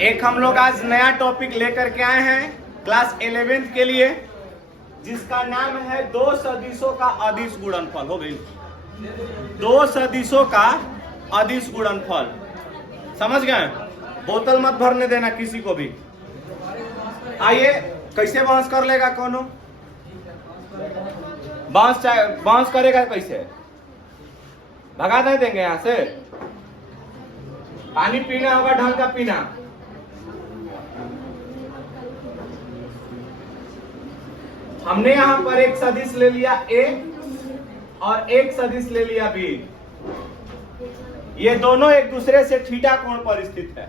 एक हम लोग आज नया टॉपिक लेकर के आए हैं क्लास 11th के लिए, जिसका नाम है दो सदिशों का अदिश गुणनफल। हो गई, दो सदिशों का अदिश गुणनफल। समझ गए? बोतल मत भरने देना किसी को भी। आइए, कैसे बहस कर लेगा कौनो? बहस करेगा कैसे? भगा नहीं देंगे यहां से। पानी पीना होगा, ढंग का पीना। हमने यहां पर एक सदिश ले लिया ए और एक सदिश ले लिया बी। ये दोनों एक दूसरे से थीटा कोण पर स्थित है।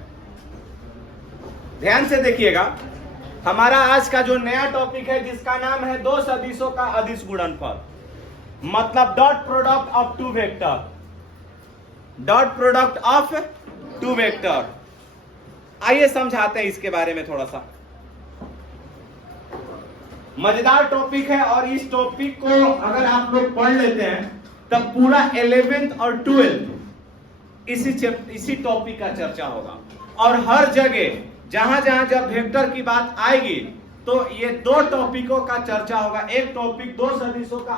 ध्यान से देखिएगा, हमारा आज का जो नया टॉपिक है जिसका नाम है दो सदिशों का अदिश गुणनफल, मतलब dot product of two vector. Dot product of two vector. आइए समझाते हैं इसके बारे में थोड़ा सा। मजेदार टॉपिक है और इस टॉपिक को अगर आप लोग पढ़ लेते हैं तब पूरा 11th और 12th इसी टॉपिक का चर्चा होगा। और हर जगह जहां जहां जब वेक्टर की बात आएगी तो ये दो टॉपिकों का चर्चा होगा। एक टॉपिक दो सदिशों का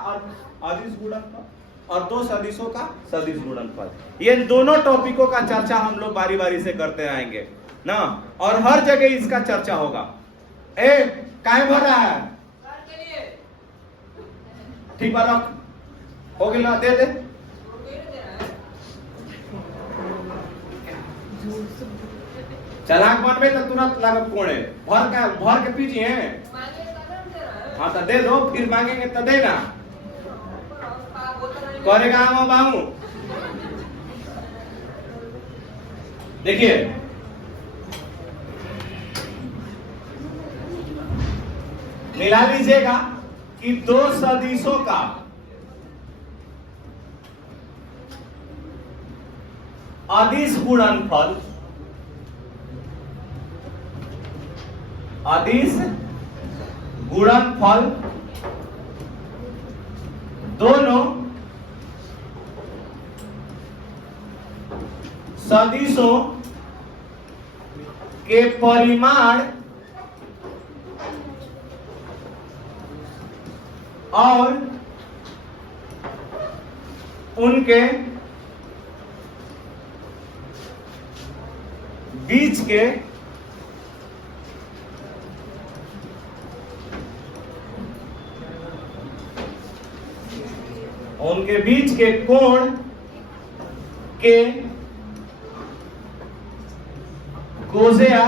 अदिश गुणनफल और दो सदिशों का सदिश गुणनफल। ये दोनों टॉपिकों का चर्चा हम लोग बारी बारी से करते आएंगे ना, और हर जगह इसका चर्चा होगा। ए काहे भर रहा है? ठीक बात हो गया ना, दे दे। चलाक बनबे तो तुरंत लागत कोड़े भर के पीजिए। हाँ तो दे दो, फिर मांगेंगे तो देना। करेगा हम बाबू। देखिए, मिला लीजिएगा कि दो सदिशों का अदिश गुणनफल, अदिश गुणनफल दोनों सदिशों के परिमाण और उनके बीच के कोण के कोसेया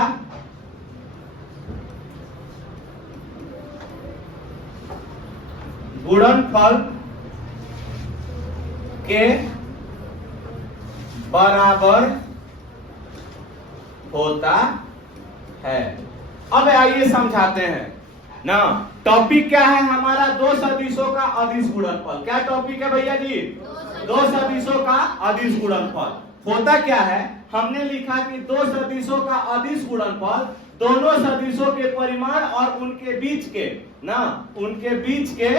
गुणनफल के बराबर होता है। अब आइए समझाते हैं ना। टॉपिक क्या है हमारा? दो सदिशों का अदिश गुणनफल। क्या टॉपिक है भैया जी? दो सदिशों का अदिश गुणनफल। होता क्या है? हमने लिखा कि दो सदिशों का अदिश गुणनफल दोनों सदिशों के परिमाण और उनके बीच के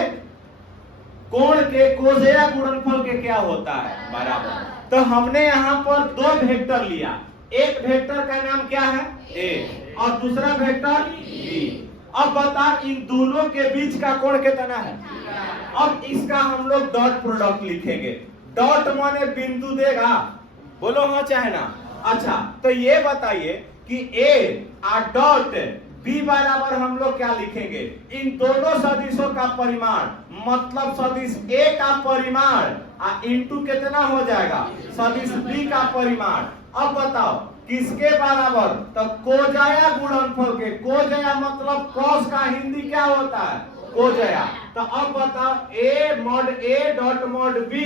कोण के कोसेया गुणनफल के क्या होता है? बराबर। तो हमने यहाँ पर दो वेक्टर लिया। एक वेक्टर का नाम क्या है? ए, और दूसरा वेक्टर बी। अब बता, इन दोनों के बीच का कोण कितना है? अब इसका हम लोग डॉट प्रोडक्ट लिखेंगे। डॉट माने बिंदु देगा, बोलो हाँ चाहे ना। अच्छा, तो ये बताइए कि ए और डॉट बी बराबर हम लोग क्या लिखेंगे? इन दोनों सदिशों का परिमाण, मतलब सदिश ए का परिमाण इंटू कितना हो जाएगा? सदिश बी का परिमाण। अब बताओ किसके बराबर? तो कोजया गुणनफल के। कोजया मतलब कॉस का हिंदी क्या होता है? कोजया। तो अब बताओ A mod A dot mod B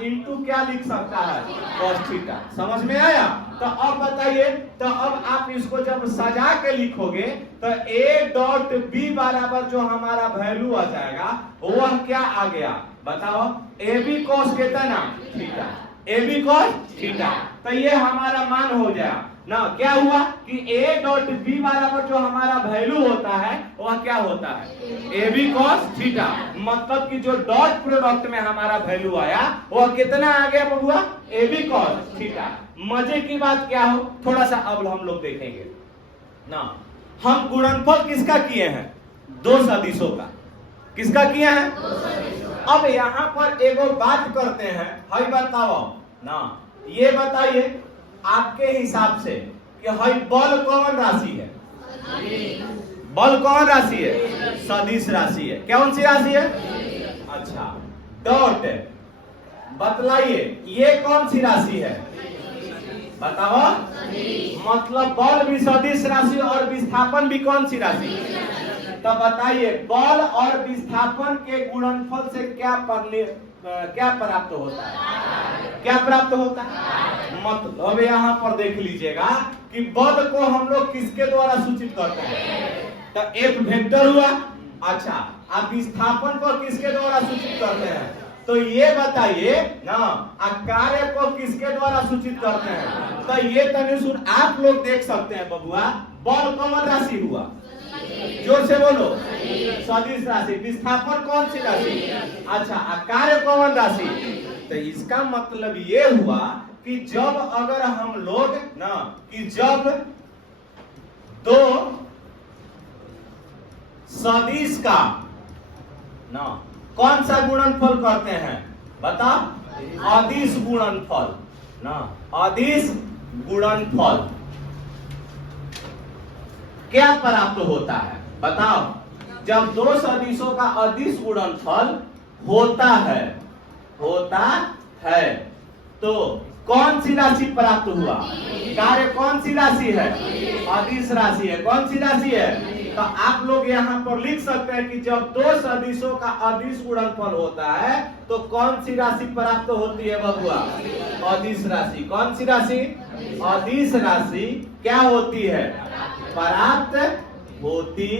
into क्या लिख सकता है? Cos theta. समझ में आया? तो अब बताइए, तो अब आप इसको जब सजा के लिखोगे तो ए डॉट बी बराबर जो हमारा वैल्यू आ जाएगा वह क्या आ गया? बताओ, ए बी कॉस कितना? Theta. A B cos theta. तो ये हमारा मान हो गया ना। क्या हुआ कि ए डॉट बी बराबर जो हमारा वैल्यू होता है वह क्या होता है? A B cos theta. मतलब कि जो डॉट प्रोडक्ट में हमारा वैल्यू आया वह कितना आ गया बबुआ? A B cos theta. मजे की बात क्या हो, थोड़ा सा अब हम लोग देखेंगे। ना। हम गुणनफल किसका किए हैं? दो सदिशों का। किसका किए हैं? अब यहाँ पर एगो बात करते हैं, हई बताओ ना, ये बताइए आपके हिसाब से कि हई बल कौन राशि है? बल कौन राशि है? सदिश राशि है। कौन सी राशि है? अच्छा, डॉट बतलाइए ये कौन सी राशि है? बताओ। मतलब बल भी सदिश राशि और विस्थापन भी कौन सी राशि? तो बताइए बल और विस्थापन के गुणनफल से क्या प्राप्त होता है? क्या प्राप्त होता है? मतलब यहाँ पर देख लीजिएगा कि बल को हम लोग किसके द्वारा सूचित करते हैं? तो एक वेक्टर हुआ। अच्छा, अब विस्थापन को किसके द्वारा सूचित करते हैं? तो ये बताइए ना, कार्य को किसके द्वारा सूचित करते हैं? तो ये तनि सुन, आप लोग देख सकते हैं बबुआ, बल कौन राशि हुआ? जोर से बोलो। सदिश राशि। विस्थापन कौन सी राशि? अच्छा, कार्य कौन राशि? तो इसका मतलब ये हुआ कि जब अगर हम लोग ना, कि जब दो सदिश का ना कौन सा गुणनफल करते हैं? बता। अदिश गुणनफल ना, अदिश गुणनफल क्या प्राप्त होता है? बताओ। जब दो सदिशों का अदिश गुणनफल होता है तो कौन सी राशि प्राप्त हुआ? कार्य कौन सी राशि है? अदिश राशि है। कौन सी राशि है? तो आप लोग यहाँ पर लिख सकते हैं कि जब दो सदिशों का अदिश गुणनफल होता है तो कौन सी राशि प्राप्त होती है बबुआ? अदिश राशि। कौन सी राशि? अदिश राशि क्या होती है? प्राप्त होती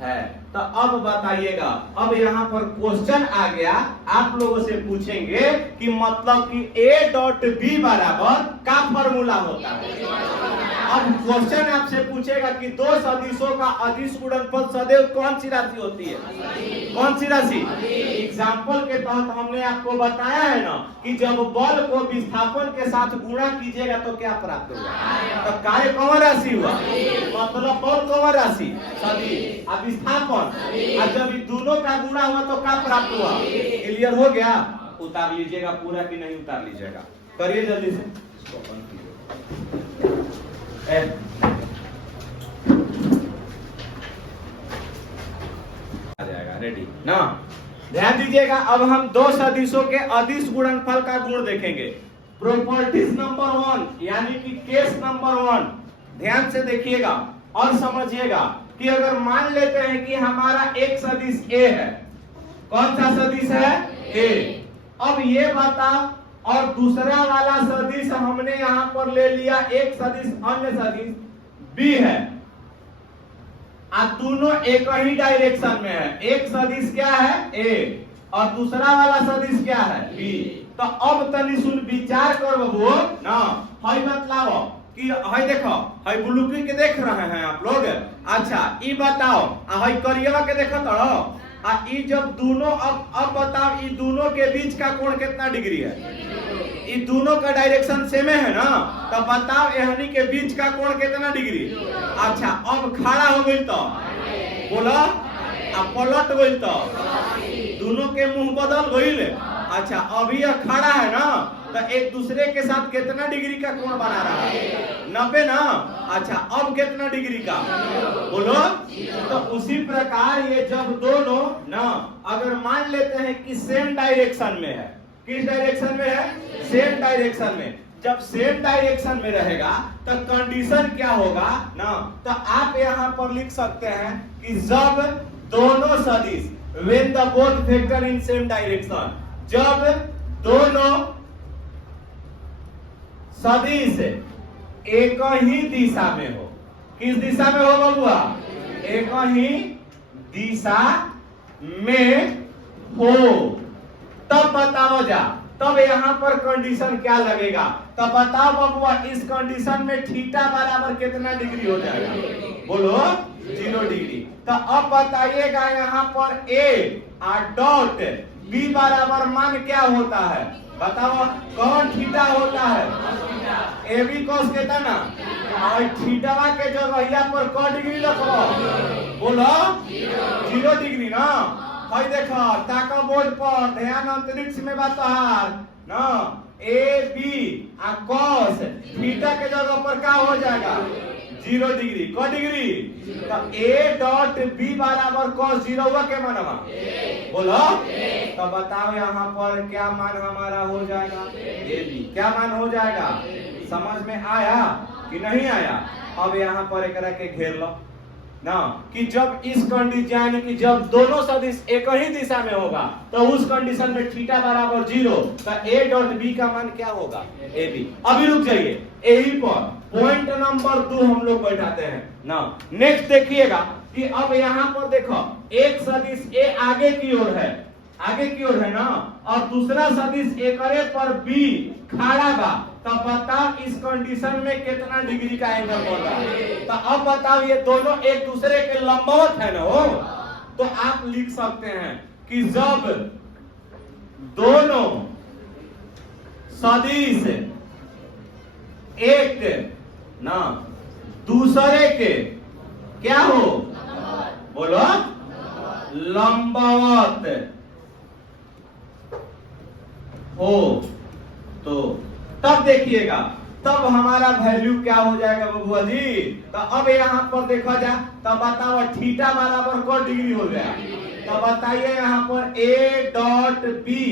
है। तो अब बताइएगा, अब यहाँ पर क्वेश्चन आ गया, आप लोगों से पूछेंगे कि मतलब कि A डॉट बी बराबर का फॉर्मूला होता है। अब क्वेश्चन आपसे पूछेगा कि दो सदिशों का अदिश गुणनफल सदैव कौन सी राशि होती है? कौन सी राशि? एग्जाम्पल के तहत हमने आपको बताया है ना कि जब बल को विस्थापन के साथ गुणा कीजिएगा तो क्या प्राप्त हुआ? तो कार्य कौन राशि हुआ? मतलब बल कौन राशि? सदिश। अब विस्थापन, और जब दोनों का गुणा हुआ तो क्या प्राप्त हुआ? क्लियर हो गया? उतार लीजिएगा पूरा कि नहीं उतार लीजिएगा? करिए जल्दी से। आ जाएगा, रेडी ना। ध्यान दीजिएगा, अब हम दो सदिशों के अदिश गुणनफल का गुण देखेंगे। प्रॉपर्टीज नंबर 1 यानी कि केस नंबर 1, ध्यान से देखिएगा और समझिएगा कि अगर मान लेते हैं कि हमारा एक सदिश A है। कौन सा सदिश है? A। अब ये बता, और दूसरा वाला सदिश हमने यहाँ पर ले लिया, एक सदिश अन्य सदिश B है, और दोनों एक ही डायरेक्शन में है। एक सदिश क्या है? A, और दूसरा वाला सदिश क्या है? B। तो अब तनी सुन, विचार कर बबू ना, हई बतलाओ कि हई देखो, हई ब्लू के देख रहे हैं आप लोग। अच्छा, ई बताओ, हई करियवा के देखो तो, ई जब दोनों, अब बताओ ई दोनों के बीच का कोण कितना डिग्री है? ई दोनों का डायरेक्शन सेम है ना, तो बताओ यहनी के बीच का कोण कितना डिग्री? अच्छा, अब खड़ा हो गई तो बोलो, अब पलट गई तो दोनों के मुंह बदल गई। अच्छा, अभी यह खड़ा है ना, तो एक दूसरे के साथ कितना डिग्री का कोण बना रहा है? 90 ना। अच्छा, अब कितना डिग्री का बोलो? तो उसी प्रकार ये जब दोनों ना, अगर मान लेते हैं कि सेम डायरेक्शन में है। किस डायरेक्शन में है? सेम डायरेक्शन में। जब सेम डायरेक्शन में रहेगा तो कंडीशन क्या होगा ना, तो आप यहाँ पर लिख सकते हैं कि जब दोनों सदिश, when the both vector in same direction, जब दोनों सदिश एक ही दिशा में हो। किस दिशा में हो बबुआ? एक ही दिशा में हो। तब बताओ जा, तब यहाँ पर कंडीशन क्या लगेगा? तब बताओ बबुआ, इस कंडीशन में थीटा बराबर कितना डिग्री हो जाएगा? बोलो 0 डिग्री। तो अब बताइएगा यहाँ पर A और डॉट B बराबर मान क्या होता है? बताओ, कौन थीटा होता है? AB cos कितना? और थीटावा के जगह पर क डिग्री रखो, बोलो 0 डिग्री ना। भाई देखो ताका बोर्ड पर, ध्यान अंतरिक्ष में बात ना, ए बी आ कॉस थीटा के जगह पर क्या हो जाएगा 0 डिग्री। क डिग्री तो ए डॉट बी बराबर कॉस 0 हुआ के मानवा, बोलो तो बताओ यहाँ पर क्या मान हमारा हो जाएगा ए बी, क्या मान हो जाएगा, समझ में आया कि नहीं आया। अब यहाँ पर एकरा के घेर लो ना कि जब इस कंडीशन यानी कि जब दोनों सदिश एक ही दिशा में होगा तो उस कंडीशन में थीटा बराबर 0 तो ए डॉट बी का मान क्या होगा ए बी। अभी रुक जाइए, यही पर पॉइंट नंबर 2 हम लोग बैठाते हैं ना। नेक्स्ट देखिएगा कि अब यहाँ पर देखो एक सदिश ए आगे की ओर है, आगे की ओर है ना, और दूसरा सदिश एकरे पर बी खड़ा बा, तो बताओ इस कंडीशन में कितना डिग्री का एंगल बन रहा है। तो अब बताओ ये दोनों एक दूसरे के लंबवत है ना हो, तो आप लिख सकते हैं कि जब दोनों सदिश एक ना दूसरे के क्या हो, बोलो लंबवत हो, तो तब देखिएगा तब हमारा वैल्यू क्या हो जाएगा बबुआ जी। तो अब यहाँ पर देखा जाए तो बताओ थीटा बराबर कौन डिग्री हो गया, तो बताइए यहाँ पर ए डॉट बी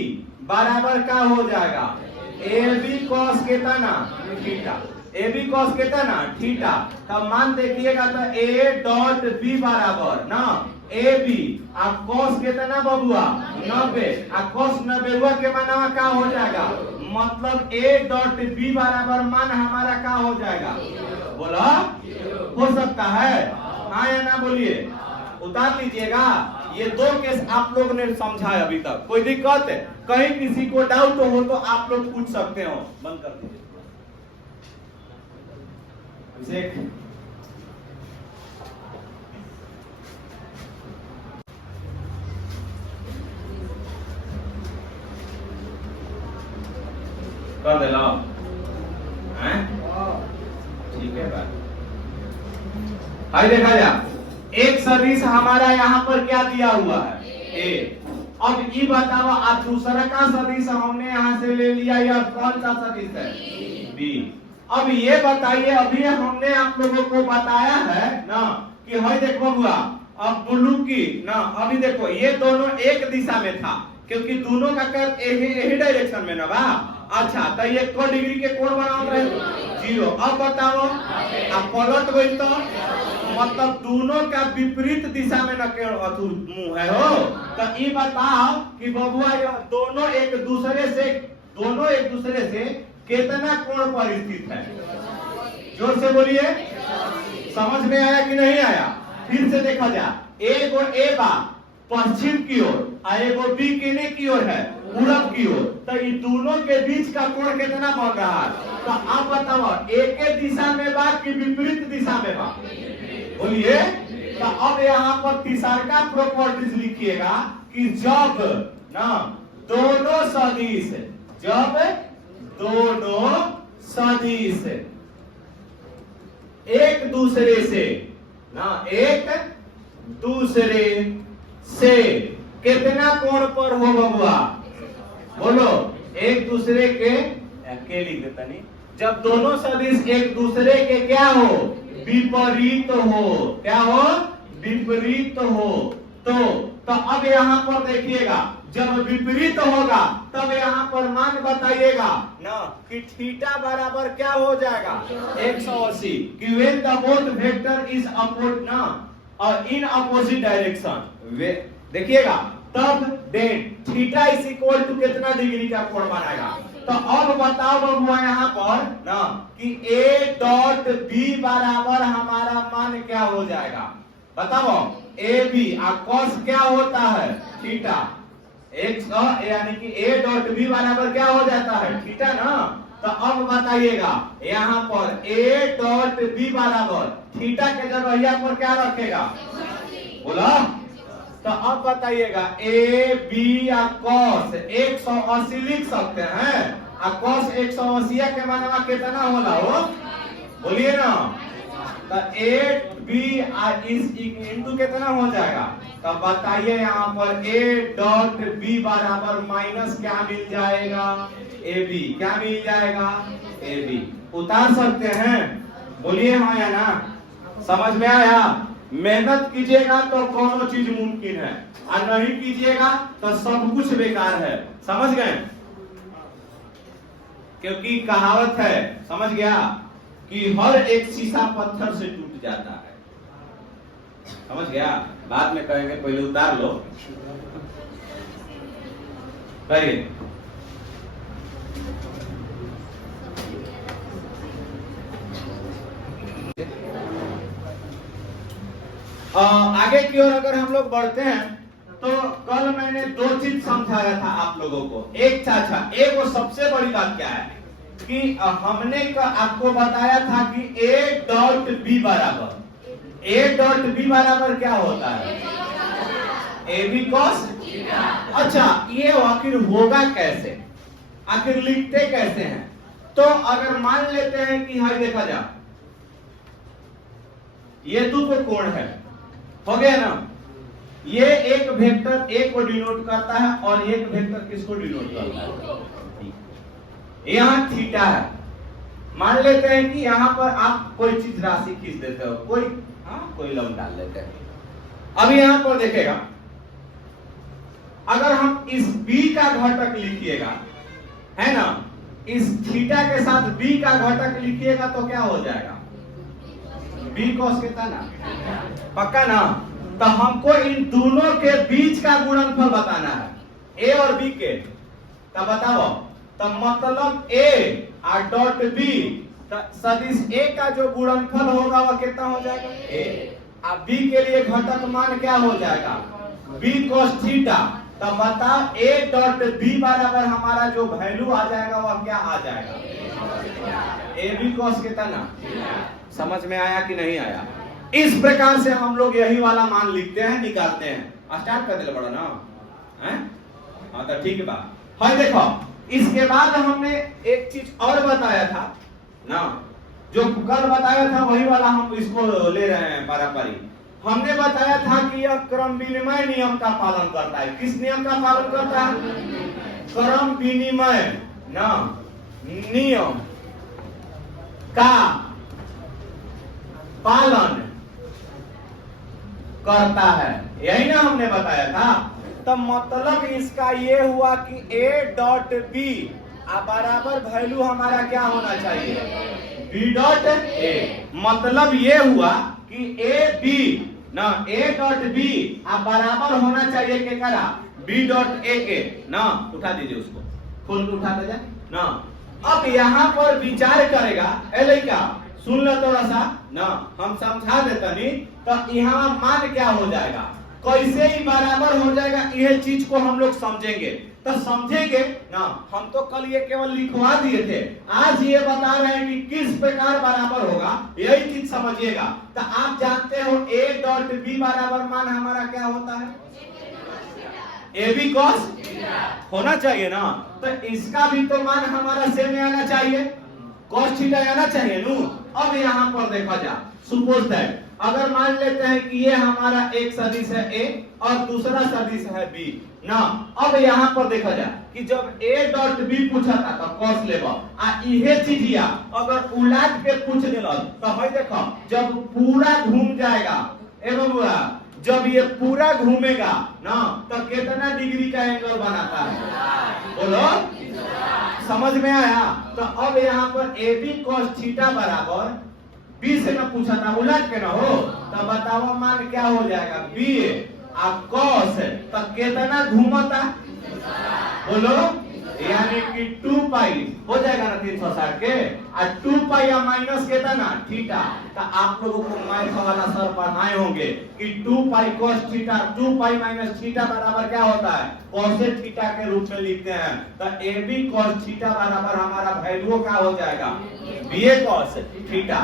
बराबर क्या हो जाएगा ए बी कॉस कितना थीटा, ए बी कॉस कितना थीटा। तब मान देखिएगा तो ए डॉट बी बराबर ना ए बी आ कॉस कितना बबुआ 90 आ कॉस 90 हुआ के मानवा क्या हो जाएगा, मतलब ए डॉट बी बराबर मान हमारा क्या हो जाएगा, बोला हो सकता है हाँ या ना, बोलिए उतार लीजिएगा। ये 2 केस आप लोग ने समझा है अभी तक, कोई दिक्कत है, कहीं किसी को डाउट हो तो आप लोग पूछ सकते हो। बंद कर दीजिए कर दे लो, ठीक है बात। आइए देखा जा एक सदिश हमारा यहाँ पर क्या दिया हुआ है ए। अब ये बताओ आप दूसरा का सदिश हमने यहाँ से ले लिया, या कौन सा सदिश है बी। अब ये बताइए अभी हमने आप लोगों को बताया है ना कि हई देखो बुआ अब ब्लू की ना, अभी देखो ये दोनों एक दिशा में था क्योंकि दोनों का कर्व यही डायरेक्शन में ना बा। अच्छा तो ये को डिग्री के कोण बनावत रहे 0। अब बताओ अब पलट गई तो मतलब दोनों का विपरीत दिशा में न के मुंह है हो। तो ये बताओ कि बबुआ दोनों एक दूसरे से कितना कोण पर स्थित है, जोर से बोलिए, समझ में आया कि नहीं आया। फिर से देखा जाए एगो ए बा पश्चिम की ओर और एगो बी केने की ओर है पूरब की ओर, तो ये दोनों के बीच का कोण कितना बन रहा है। तो आप बताओ एक ही दिशा में बा कि विपरीत दिशा में बा, बोलिए। तो अब यहाँ पर तीसरा प्रॉपर्टीज लिखिएगा कि जब ना दोनों सदिश, जब दोनों सदिश एक दूसरे से ना एक दूसरे से कितना कोण पर हो बबुआ, बोलो एक दूसरे के लिख देता नहीं, जब दोनों सदिश एक दूसरे के क्या हो विपरीत हो, क्या हो विपरीत हो। तो अब यहाँ पर देखिएगा जब विपरीत होगा तब यहाँ पर मान बताइएगा ना कि थीटा बराबर क्या हो जाएगा 180 कि when the both vector is opposite ना और इन अपोजिट डायरेक्शन। देखिएगा तब then theta is equal to कितना डिग्री का कोण बनाएगा। तो अब बताओ बबुआ यहाँ पर ना कि ए डॉट बी बराबर हमारा मान क्या हो जाएगा, बताओ ए बी और कॉस क्या होता है थीटा, यानी कि ए डॉट बी बराबर क्या हो जाता है थीटा ना। तो अब बताइएगा यहाँ पर ए डॉट बी बराबर थीटा के जगह यहाँ पर क्या रखेगा, बोला। तो अब बताइएगा ए बी या कॉस 180 लिख सकते हैं और कॉस 180 के मानवा कितना होला हो बोलिए ना। तो 8b इस इंटू कितना हो जाएगा? तब बताइए यहाँ पर a डॉट b बराबर माइनस क्या मिल जाएगा? ab। क्या मिल जाएगा? ab। उतार सकते हैं? बोलिए हाँ या ना। समझ में आया? मेहनत कीजिएगा तो कोनो चीज मुमकिन है, और नहीं कीजिएगा तो सब कुछ बेकार है। समझ गए? क्योंकि कहावत है, समझ गया, कि हर एक शीशा पत्थर से टूट जाता है। समझ गया? बाद में कहेंगे, पहले उतार लो। कहिए। आगे की ओर अगर हम लोग बढ़ते हैं तो कल मैंने दो चीज समझाया था आप लोगों को। एक चाचा, एक वो सबसे बड़ी बात क्या है कि हमने आपको बताया था कि a डॉट b बराबर क्या होता है? ab cos। अच्छा, ये आखिर होगा कैसे? आखिर लिखते कैसे हैं? तो अगर मान लेते हैं कि हाँ देखा जा, ये दो कोण है, हो गया ना। ये एक वेक्टर a को डिनोट करता है और एक वेक्टर किसको डिनोट करता है? यहाँ थीटा है। मान लेते हैं कि यहाँ पर आप कोई चीज राशि खींच देते हो, कोई लंब डाल लेते हैं। अब यहाँ पर देखेगा, अगर हम इस b का घटक लिखिएगा, है ना, इस थीटा के साथ b का घटक लिखिएगा तो क्या हो जाएगा? b cos कितना ना? पक्का ना? तो हमको इन दोनों के बीच का गुणनफल बताना है, a और b के। तब बताओ, तब मतलब a और डॉट b, सदिश a का जो गुणनफल होगा वह कितना हो जाएगा? a। अब b के लिए घटक मान क्या हो जाएगा? b cos theta. तब बताओ a डॉट b बराबर हमारा जो वैल्यू आ जाएगा वह क्या आ जाएगा? ab cos कितना? समझ में आया कि नहीं आया? इस प्रकार से हम लोग यही वाला मान लिखते हैं, निकालते हैं। स्टार्ट कर दे बड़ा ना, हैं? हाँ तो ठीक है बात। हाँ देखो, इसके बाद हमने एक चीज और बताया था ना, जो कल बताया था वही वाला हम इसको ले रहे हैं पारंपरिक। हमने बताया था कि यह क्रम विनिमय नियम का पालन करता है। किस नियम का पालन करता है? क्रम विनिमय ना नियम का पालन करता है, यही ना हमने बताया था। तो मतलब इसका ये हुआ कि a डॉट b बराबर वैल्यू हमारा क्या होना चाहिए? b dot a। मतलब ये हुआ कि a b ना, a डॉट b बराबर होना चाहिए के करा? b डॉट a के ना। उठा दीजिए उसको, खोल के उठा दीजिए ना। अब यहाँ पर विचार करेगा, ए क्या सुन लो थोड़ा सा ना, हम समझा देता नहीं। तो यहाँ मान क्या हो जाएगा? कैसे ही बराबर हो जाएगा, यह चीज को हम लोग समझेंगे। तो समझेंगे ना, हम तो कल ये केवल लिखवा दिए थे, आज ये बता रहे हैं कि किस प्रकार बराबर होगा, यही चीज समझिएगा। तो आप जानते हो a डॉट b बराबर मान हमारा क्या होता है? ab cos होना चाहिए ना। तो इसका भी तो मान हमारा सेम आना चाहिए, cos थीटा आना चाहिए नू। अब यहाँ पर देखा जा, सपोज दैट अगर मान लेते हैं कि ये हमारा एक सदिश है a और दूसरा सदिश है b ना। अब यहाँ पर देखा जा कि जब a डॉट b पूछा था तो cos लेबा, इहे चीजिया अगर उलट के पूछ देला तो भाई देखो, जब पूरा घूम जाएगा एवं जब ये पूरा घूमेगा ना तो कितना डिग्री का एंगल बनाता है? बोलो, समझ में आया? तो अब यहाँ पर ab cos थीटा बराबर b से ना पूछा था, उलट के ना हो, तो बताओ मान क्या हो जाएगा? b cos तो कितना घूमता? बोलो, यानी कि 2 पाई हो जाएगा ना 360 के, और 2 पाई या माइनस कितना? थीटा। तो आप लोगों को मैथ वाला सर पढ़ाए होंगे कि 2 पाई cos theta, 2 pi minus theta बराबर क्या होता है? cos थीटा के रूप में लिखते हैं। तो ab cos थीटा बराबर हमारा वैल्यू क्या हो जाएगा? ba cos theta.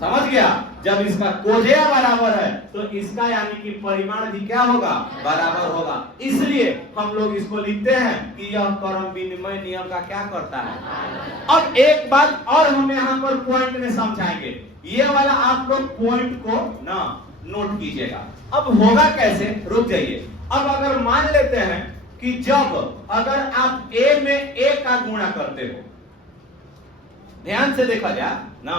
समझ गया? जब इसका कोजेया बराबर है तो इसका यानी कि परिमाण भी क्या होगा? बराबर होगा। इसलिए हम लोग इसको लिखते हैं कि यह क्रम विनिमय नियम का क्या करता है। अब एक बात और हम यहाँ पर पॉइंट में समझाएंगे, ये वाला आप लोग पॉइंट को ना नोट कीजिएगा। अब होगा कैसे, रुक जाइए। अब अगर मान लेते हैं कि जब अगर आप a में a का गुणा करते हो, ध्यान से देखा जाए ना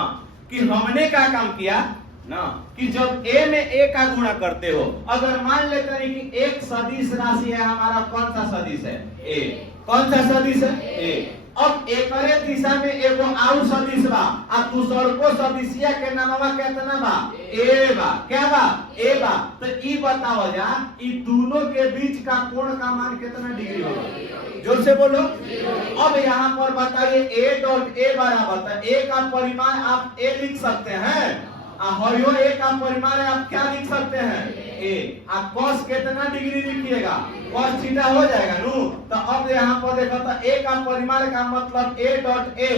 कि हमने क्या काम किया ना कि जब a में a का गुणा करते हो, अगर मान लेते हैं कि एक सदिश राशि है हमारा, कौन सा सदिश है? a। कौन सा सदिश है? a। अब एकरे दिशा में एगो आउ सदिश बा, आ दूसरको सदिशिया के नामवा कितना बा? a बा। क्या बा? a बा। तो ई बताओ जा, ई दोनों के बीच का कोण का मान कितना डिग्री होगा? जोर से बोलो। अब यहाँ पर बताइए a डॉट a बराबर, तो a का परिमाण आप a लिख सकते हैं, हरियो a का परिमाण आप क्या लिख सकते हैं? a। आप cos कितना डिग्री लिखिएगा? cos थीटा हो जाएगा नू। तो अब यहाँ पर देखो तो a का परिमाण का मतलब a डॉट a,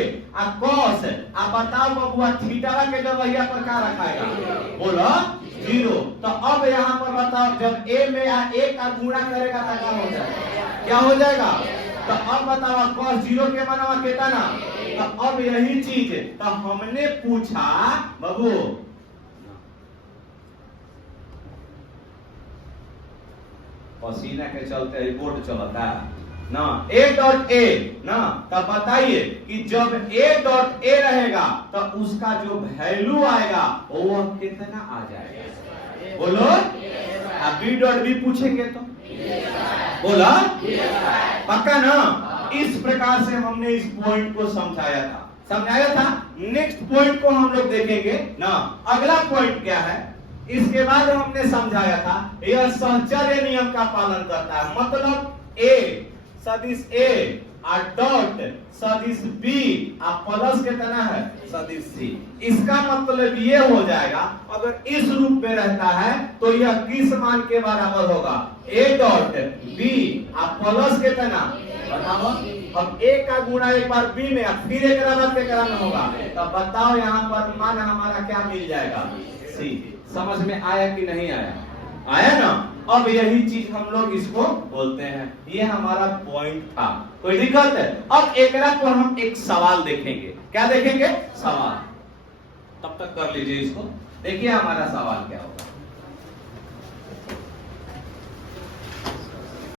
cos आप बताओ बबुआ थीटा के जगह पर क्या रखाएगा? बोलो 0। तो अब यहाँ पर बताओ जब a में a का गुणा करेगा तो क्या हो जाएगा? क्या हो जाएगा? तो अब बताओ cos 0 के मानवा कितना? तो अब यही चीज तो हमने पूछा बाबू, पसीना के चलते रिपोर्ट चलता ना a डॉट a ना, तब बताइए कि जब a डॉट a रहेगा तो उसका जो वैल्यू आएगा वो कितना आ जाएगा? बोलो। b डॉट b पूछेंगे तो बोला पक्का ना। इस प्रकार से हमने इस पॉइंट को समझाया था। नेक्स्ट पॉइंट को हम लोग देखेंगे ना। अगला पॉइंट क्या है, इसके बाद हमने समझाया था यह सहचर्य नियम का पालन करता है। मतलब a सदिश a और डॉट सदिश b और प्लस कितना है? सदिश c। इसका मतलब ये हो जाएगा अगर इस रूप में रहता है तो यह किस मान के बराबर होगा? a डॉट b और प्लस कितना? बताओ। अब a का गुणा एक बार b में, फिर एक बराबर के कराना होगा, तब बताओ यहाँ पर मान हमारा क्या मिल जाएगा? c। समझ में आया कि नहीं आया? आया ना। अब यही चीज हम लोग इसको बोलते हैं, ये हमारा पॉइंट था। कोई दिक्कत है? अब एकरा पर हम एक सवाल देखेंगे। क्या देखेंगे? सवाल। तब तक कर लीजिए इसको। देखिए हमारा सवाल क्या होगा।